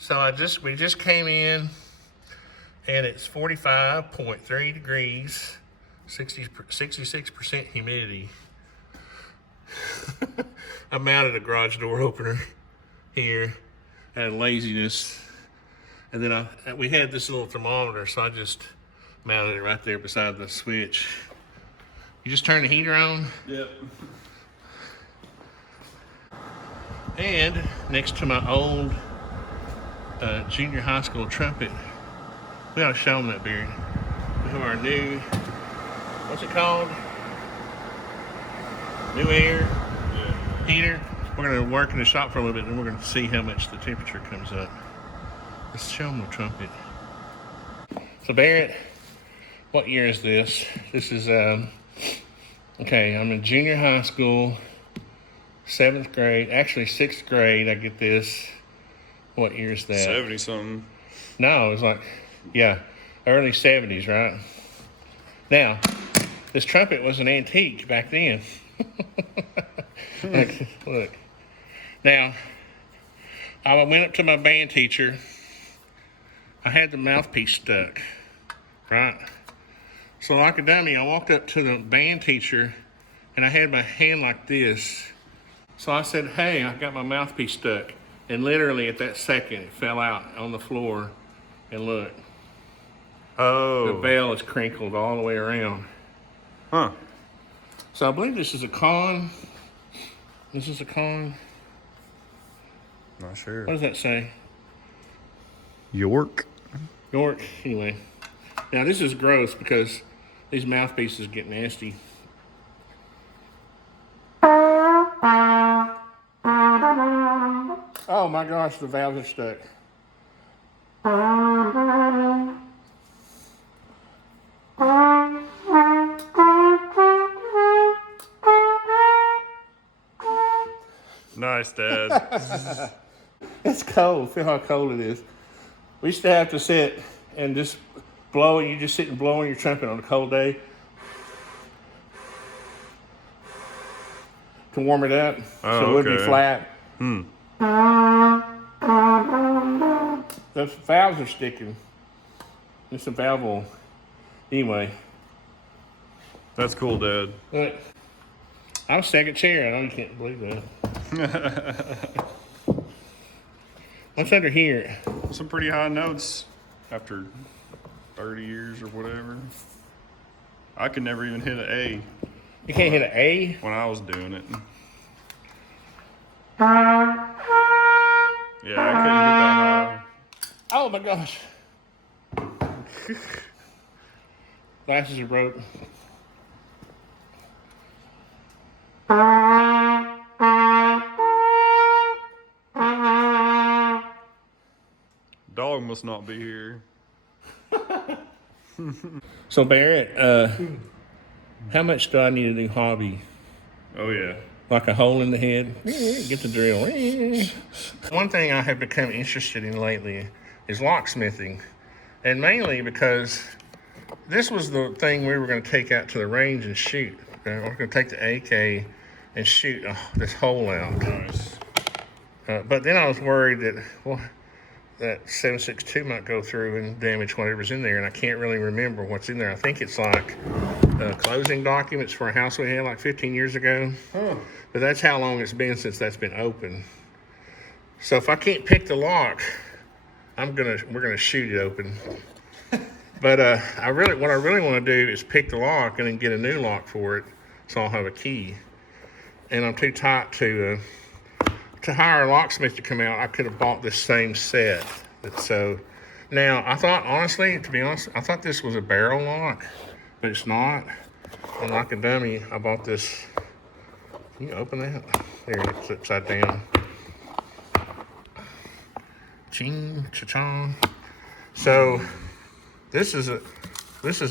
So we just came in and it's 45.3 degrees, 66% humidity. I mounted a garage door opener here out of laziness. And then we had this little thermometer, so I just mounted it right there beside the switch. You just turn the heater on? Yep. And next to my old junior high school trumpet, we ought to show them that, Beard. We have our new, what's it called? New air heater. We're gonna work in the shop for a little bit, and we're gonna see how much the temperature comes up. Let's show them the trumpet. So Barrett, what year is this? This is, okay, I'm in junior high school, 7th grade, actually 6th grade, I get this. What year is that? 70 something. No, it was like, yeah, early 70s, right? Now, this trumpet was an antique back then. Look. Now, I went up to my band teacher. I had the mouthpiece stuck, right? So like a dummy, I walked up to the band teacher and I had my hand like this. So I said, hey, I got my mouthpiece stuck. And literally at that second, it fell out on the floor. And look, the bell is crinkled all the way around. Huh. So I believe this is a con. This is a con. Not sure. What does that say? York. York, anyway. Now this is gross because these mouthpieces get nasty. Oh my gosh, the valves are stuck. Nice, Dad. It's cold. Feel how cold it is. We used to have to sit and just blow. You just sit and blow on your trumpet on a cold day to warm it up, so it wouldn't be flat. The valves are sticking. It's a valve oil. Anyway. That's cool, Dad. Look, I'm second chair. I know you can't believe that. What's under here? Some pretty high notes after 30 years or whatever. I could never even hit an A. You can't hit an A? When I was doing it. Yeah, I couldn't get that high. Oh my gosh. Glasses are broke. Dog must not be here. So Barrett, how much do I need a new hobby? Oh yeah. Like a hole in the head? Get the drill. One thing I have become interested in lately is locksmithing. And mainly because this was the thing we were going to take out to the range and shoot. Okay? We're going to take the AK and shoot this hole out. Nice. But then I was worried that, well, that 7.62 might go through and damage whatever's in there, and I can't really remember what's in there. I think it's like closing documents for a house we had like 15 years ago. Huh. But that's how long it's been since that's been open. So if I can't pick the lock, we're gonna shoot it open. But what I really want to do is pick the lock and then get a new lock for it, so I'll have a key. And I'm too tight to hire a locksmith to come out. I could have bought this same set. So now I thought, honestly, to be honest, I thought this was a barrel lock, but it's not. And like a dummy, I bought this. Can you open that? There, it's upside down. Ching, cha-chong. So this is a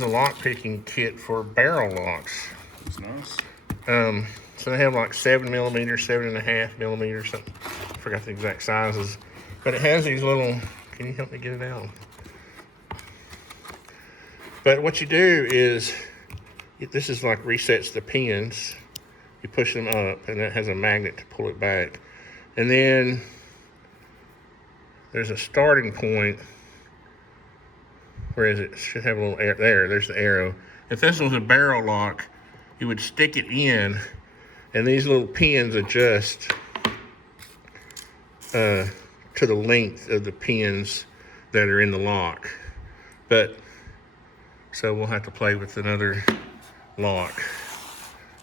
lock picking kit for barrel locks. That's nice. So they have like 7 millimeters, 7.5 millimeters, something. I forgot the exact sizes. But it has these little, can you help me get it out? But what you do is, this is like resets the pins. You push them up and it has a magnet to pull it back. And then there's a starting point. Where is it? It should have a little air there. There's the arrow. If this was a barrel lock, you would stick it in, and these little pins adjust to the length of the pins that are in the lock. But so we'll have to play with another lock.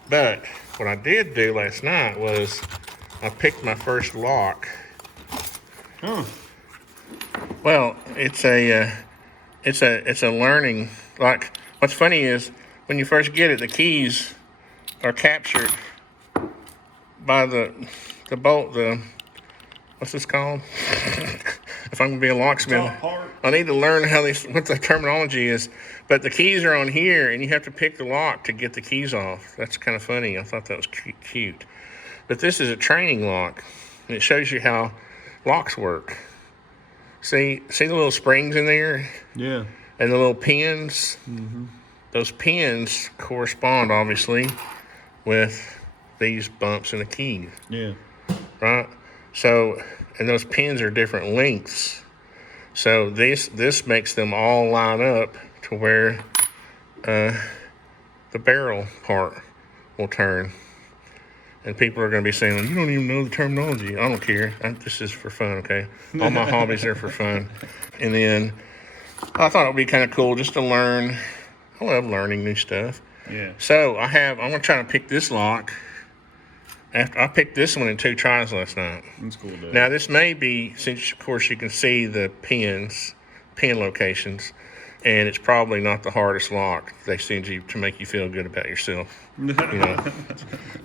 But what I did do last night was I picked my first lock. Oh. Well, it's a learning. Like, what's funny is when you first get it, the keys are captured by the bolt. What's this called? If I'm gonna be a locksmith, I need to learn what the terminology is. But the keys are on here, and you have to pick the lock to get the keys off. That's kind of funny. I thought that was cute. But this is a training lock, and it shows you how locks work. See the little springs in there? Yeah. And the little pins? Mm-hmm. Those pins correspond, obviously, with these bumps in the key. Yeah. Right? So, and those pins are different lengths. So this makes them all line up to where the barrel part will turn. And people are going to be saying, you don't even know the terminology. I don't care. This is for fun, okay? All my hobbies are for fun. And then I thought it would be kind of cool just to learn. I love learning new stuff. Yeah. So I'm going to try to pick this lock. After I picked this one in 2 tries last night. That's cool, dude. Now this may be, since of course you can see the pin locations, and it's probably not the hardest lock they send you to make you feel good about yourself. You know,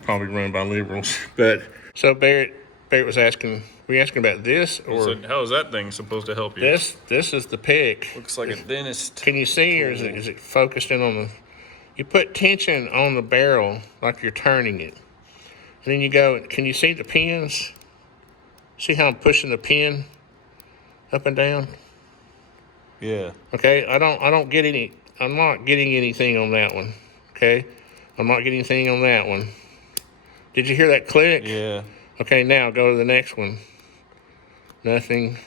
probably run by liberals. But so Barrett was asking, were you asking about this or So how is that thing supposed to help you? this is the pick. Looks like a dentist. Can you see, or is it focused in on the? You put tension on the barrel like you're turning it, and then you go. Can you see the pins? See how I'm pushing the pin up and down? Yeah. Okay, I'm not getting anything on that one. Okay, I'm not getting anything on that one. Did you hear that click? Yeah. Okay, now go to the next one. Nothing.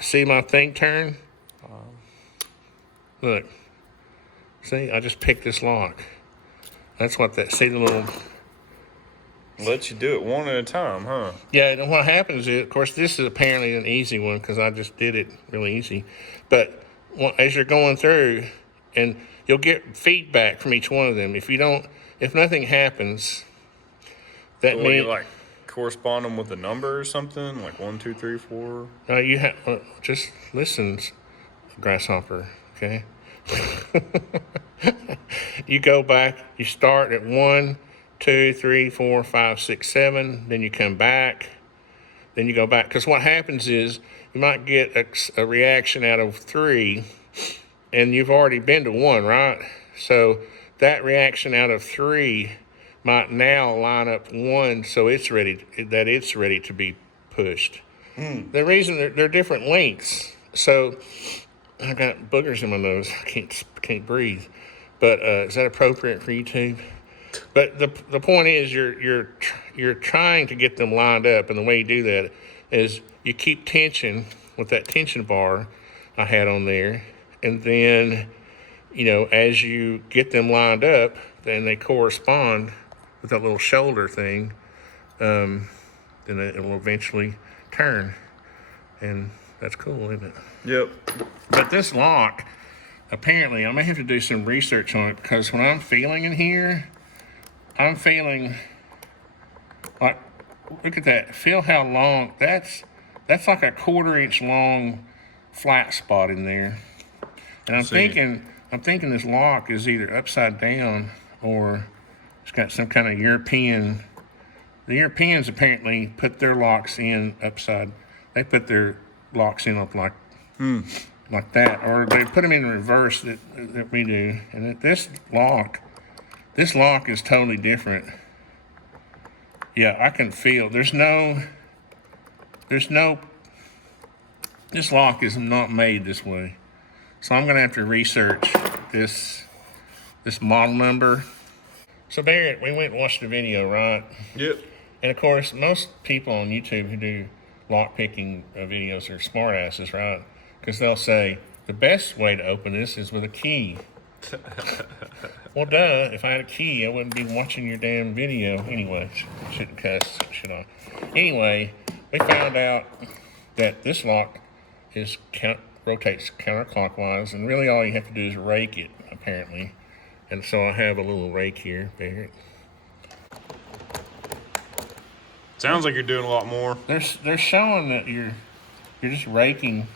See my thing turn? Look. See, I just picked this lock. That's what see the little... Let you do it one at a time, huh? Yeah, and what happens is, of course, this is apparently an easy one because I just did it really easy. But as you're going through, and you'll get feedback from each one of them. If nothing happens, that So means... you like correspond them with a number or something? Like 1, 2, 3, 4? No, you have... just listen, grasshopper, okay? You go back, you start at 1, 2, 3, 4, 5, 6, 7. Then you come back. Then you go back. Because what happens is you might get a reaction out of 3, and you've already been to 1, right? So that reaction out of 3 might now line up 1, so it's ready to be pushed. The reason they're different lengths. So I got boogers in my nose. I can't breathe. But is that appropriate for YouTube? But the point is, you're trying to get them lined up, and the way you do that is you keep tension with that tension bar I had on there, and then as you get them lined up, then they correspond with that little shoulder thing. Then it will eventually turn, and that's cool, isn't it? Yep. But this lock, apparently, I may have to do some research on it because when I'm feeling in here. I'm feeling like, look at that. Feel how long, that's like a 1/4 inch long flat spot in there. And I'm thinking this lock is either upside down or it's got some kind of European. The Europeans apparently put their locks in upside. They put their locks in up like that, or they put them in reverse that we do. And this lock is totally different. Yeah, I can feel. This lock is not made this way. So I'm gonna have to research this model number. So we went and watched the video, right? Yep. And of course, most people on YouTube who do lock picking videos are smart asses, right? Because they'll say the best way to open this is with a key. Well, duh. If I had a key, I wouldn't be watching your damn video. Anyway, shouldn't cuss, should I? Anyway, we found out that this lock rotates counterclockwise, and really all you have to do is rake it, apparently. And so I have a little rake here, Barrett. Sounds like you're doing a lot more. They're showing that you're just raking.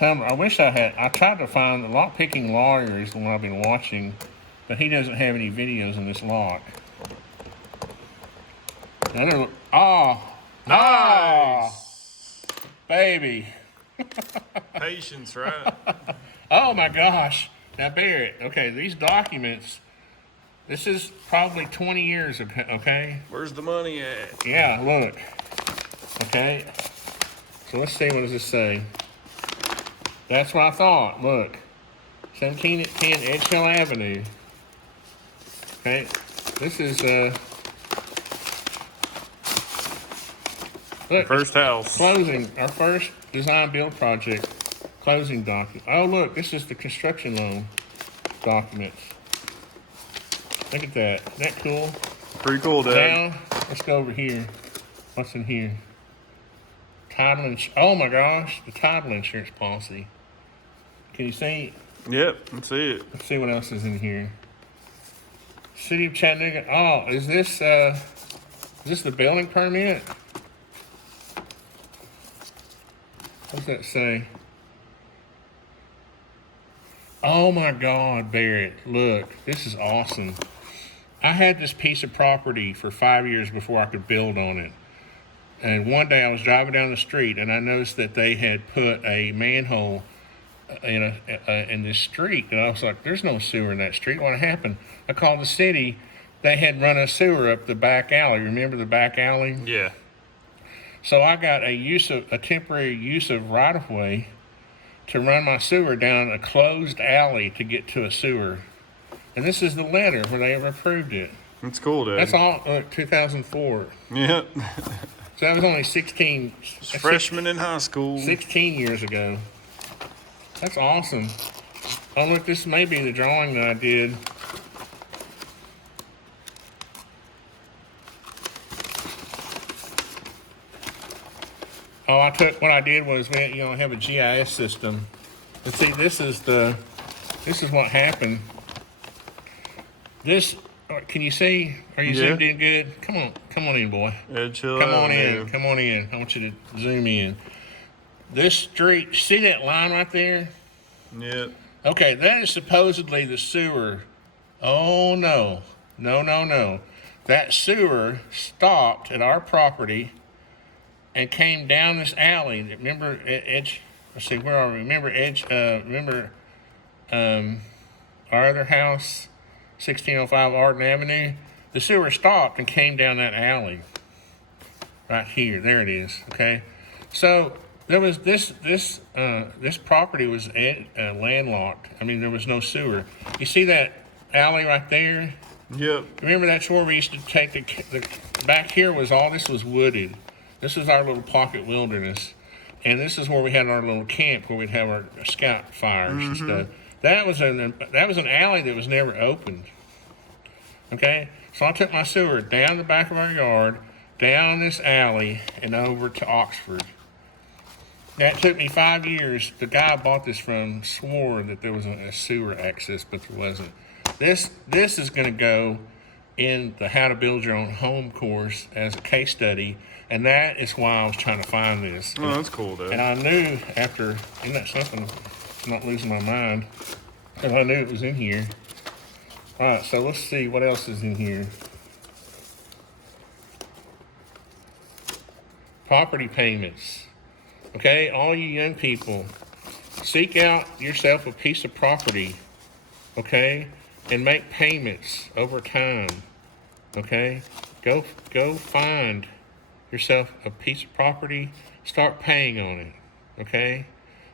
I wish I tried to find the lock picking lawyer is the one I've been watching, but he doesn't have any videos in this lock. Nice. Baby. Patience, right? Oh my gosh. Now Barrett, okay, these documents, this is probably 20 years ago, okay? Where's the money at? Yeah, look. Okay. So let's see, what does this say? That's what I thought. Look. 1710 Edge Hill Avenue. Okay. This is look, First house. closing. Our first design build project closing document. Oh look, this is the construction loan documents. Look at that. Isn't that cool? Pretty cool, Dad. Now let's go over here. What's in here? Title oh my gosh, the title insurance policy. Can you see? Yep, let's see it. Let's see what else is in here. City of Chattanooga. Oh, is this the building permit? What does that say? Oh my God, Barrett, look, this is awesome. I had this piece of property for 5 years before I could build on it. And one day I was driving down the street and I noticed that they had put a manhole in this street. And I was like, there's no sewer in that street. What happened? I called the city. They had run a sewer up the back alley. Remember the back alley? Yeah. So I got a temporary use of right-of-way to run my sewer down a closed alley to get to a sewer. And this is the letter where they approved it. That's cool, Dad. That's all, 2004. Yep. So that was only 16. Freshman in high school. 16 years ago. That's awesome. Oh, look, this may be the drawing that I did. Oh, what I did was, have a GIS system. And see, this is what happened. Can you see? Are you zoomed in good? Come on in, boy. Edge Hill Come on Avenue. in. Come on in. I want you to zoom in. This street, see that line right there? Yep. Okay, that is supposedly the sewer. Oh, no. No. That sewer stopped at our property and came down this alley. Remember Edge? Let's see, where are we? Remember Edge? Remember our other house, 1605 Arden Avenue? The sewer stopped and came down that alley. Right here. There it is. Okay. So there was this property was landlocked. I mean, there was no sewer. You see that alley right there? Yep. Remember that's where we used to take the back here was all this was wooded. This is our little pocket wilderness. And this is where we had our little camp where we'd have our scout fires and stuff. That was an alley that was never opened. Okay? So I took my sewer down the back of our yard, down this alley, and over to Oxford. That took me 5 years. The guy I bought this from swore that there was a sewer access, but there wasn't. This is going to go in the How to Build Your Own Home course as a case study, and that is why I was trying to find this. Oh, that's cool, Dad. And I knew isn't that something, I'm not losing my mind, and I knew it was in here. All right, so let's see what else is in here. Property payments. Okay, all you young people, seek out yourself a piece of property, okay, and make payments over time, okay? Go find yourself a piece of property, start paying on it, okay?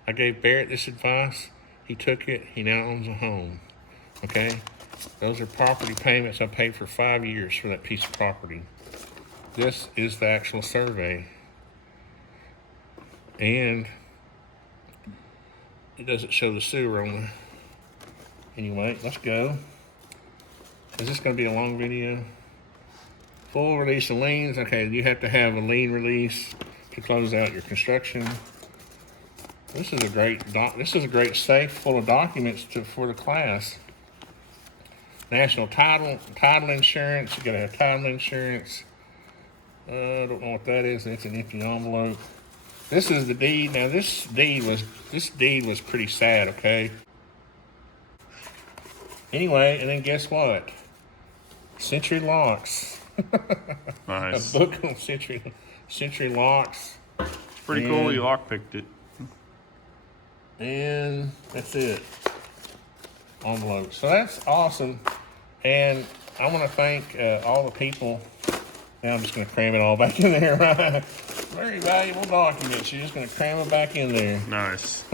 I gave Barrett this advice. He took it. He now owns a home, okay? Those are property payments I paid for 5 years for that piece of property. This is the actual survey. And it doesn't show the sewer on the... Anyway, let's go. Is this going to be a long video? Full release of liens. Okay, you have to have a lien release to close out your construction. This is a great safe full of documents for the class. National title insurance. You gotta have title insurance. I don't know what that is. It's an empty envelope. This is the deed. Now this deed was pretty sad. Okay. Anyway, and then guess what? Sentry locks. Nice. A book on Sentry locks. Pretty cool. You lockpicked it. And that's it. Envelope. So that's awesome. And I want to thank all the people. Now I'm just going to cram it all back in there, right? Very valuable documents. You're just going to cram it back in there. Nice.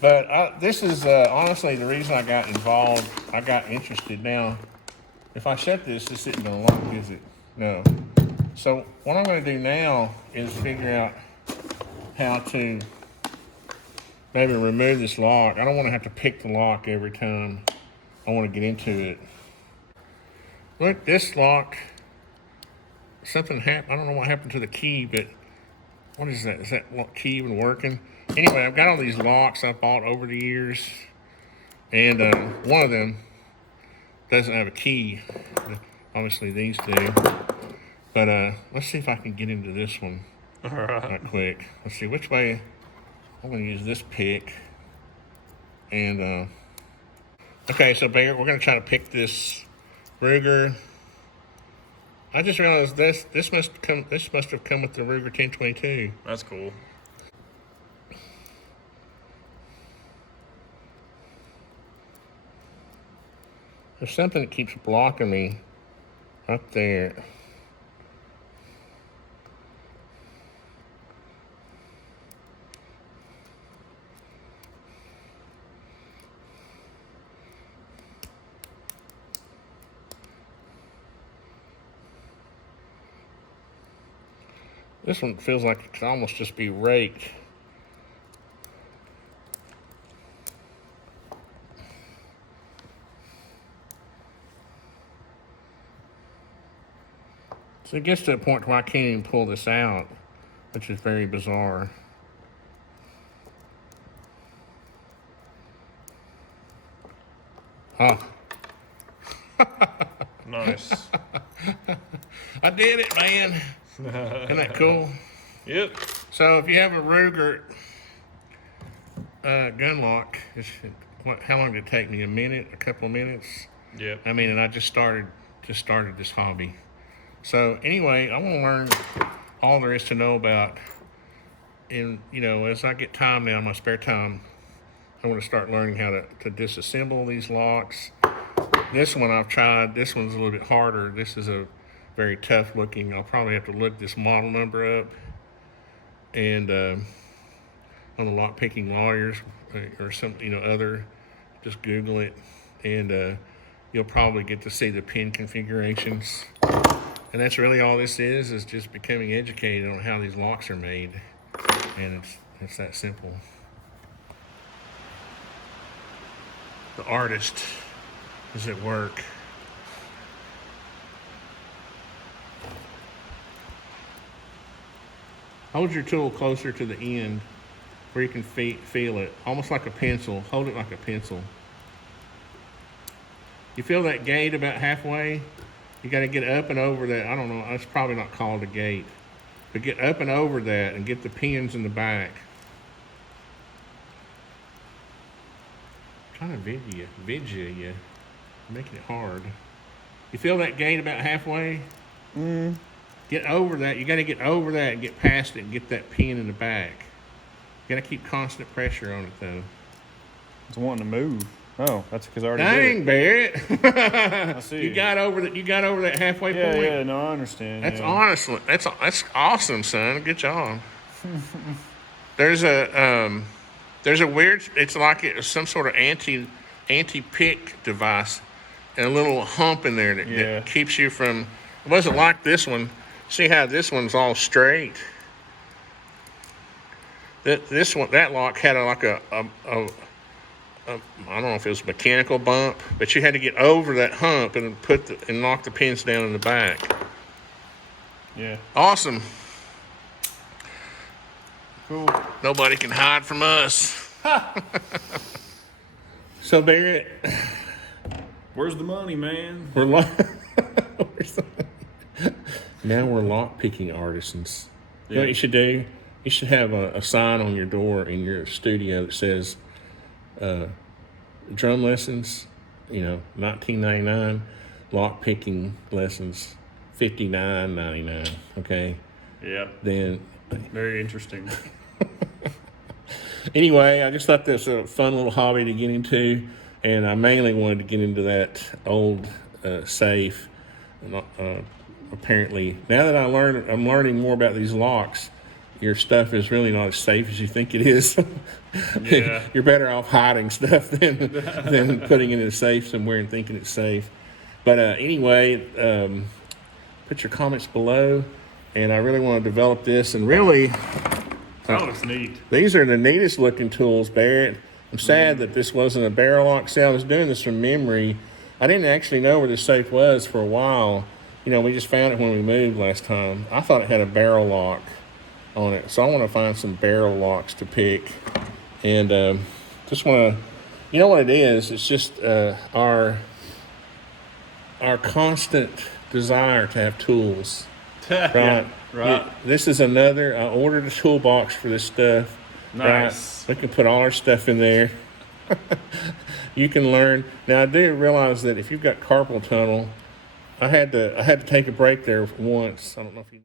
But this is honestly the reason I got involved. I got interested. Now, if I shut this isn't going to lock, is it? No. So what I'm going to do now is figure out how to maybe remove this lock. I don't want to have to pick the lock every time I want to get into it. Look, this lock, something happened. I don't know what happened to the key, but what is that? Is that key even working? Anyway, I've got all these locks I've bought over the years, and one of them doesn't have a key. Obviously these do. But let's see if I can get into this one right quick. Let's see which way. I'm going to use this pick. And okay, so Bear, we're going to try to pick this Ruger. I just realized this must have come with the Ruger 1022. That's cool. There's something that keeps blocking me up there. This one feels like it could almost just be raked. So it gets to a point where I can't even pull this out, which is very bizarre. Oh. Nice. I did it, man. Isn't that cool? Yep. So if you have a Ruger gun lock, how long did it take me? A minute? A couple of minutes? Yep. I mean, and I just started this hobby. So anyway, I want to learn all there is to know about. And as I get time now, my spare time, I want to start learning how to disassemble these locks. This one I've tried. This one's a little bit harder. This is a very tough looking. I'll probably have to look this model number up and on the lock picking lawyers or some other. Just Google it, and you'll probably get to see the pin configurations. And that's really all this is just becoming educated on how these locks are made, and it's that simple. The artist is at work. Hold your tool closer to the end where you can feel it, almost like a pencil. Hold it like a pencil. You feel that gate about halfway? You got to get up and over that. I don't know, that's probably not called a gate. But get up and over that and get the pins in the back. I'm trying to vid you. Making it hard. You feel that gate about halfway? Get over that. You got to get over that and get past it and get that pin in the back. You got to keep constant pressure on it though. It's wanting to move. Oh, that's because I already Dang, Barrett. I see. You got over that halfway point. Yeah, no, I understand. That's honestly, that's awesome, son. Good job. There's a weird. It's like some sort of anti-pick device, and a little hump in there that keeps you from. It wasn't like this one. See how this one's all straight. that lock had I don't know if it was a mechanical bump, but you had to get over that hump and and lock the pins down in the back. Yeah. Awesome. Cool. Nobody can hide from us. So Barrett, Where's the money, man? we're now we're lock picking artisans. You know what you should do? You should have a sign on your door in your studio that says drum lessons, $19.99, lock picking lessons, $59.99. Okay. Yep. Then Very interesting. anyway, I just thought this was a fun little hobby to get into, and I mainly wanted to get into that old safe. And, apparently, now that I'm learning more about these locks. Your stuff is really not as safe as you think it is. Yeah. You're better off hiding stuff than putting it in a safe somewhere and thinking it's safe. But anyway, put your comments below, and I really want to develop this. And really, That looks neat. these are the neatest looking tools, Barrett. I'm sad that this wasn't a barrel lock. See, I was doing this from memory. I didn't actually know where the safe was for a while. We just found it when we moved last time. I thought it had a barrel lock on it, so I want to find some barrel locks to pick, and just want to, what it is? It's just our constant desire to have tools, right? Yeah, right. This is another. I ordered a toolbox for this stuff. Nice. Right? We can put all our stuff in there. You can learn. Now I do realize that if you've got carpal tunnel, I had to take a break there once. I don't know if you.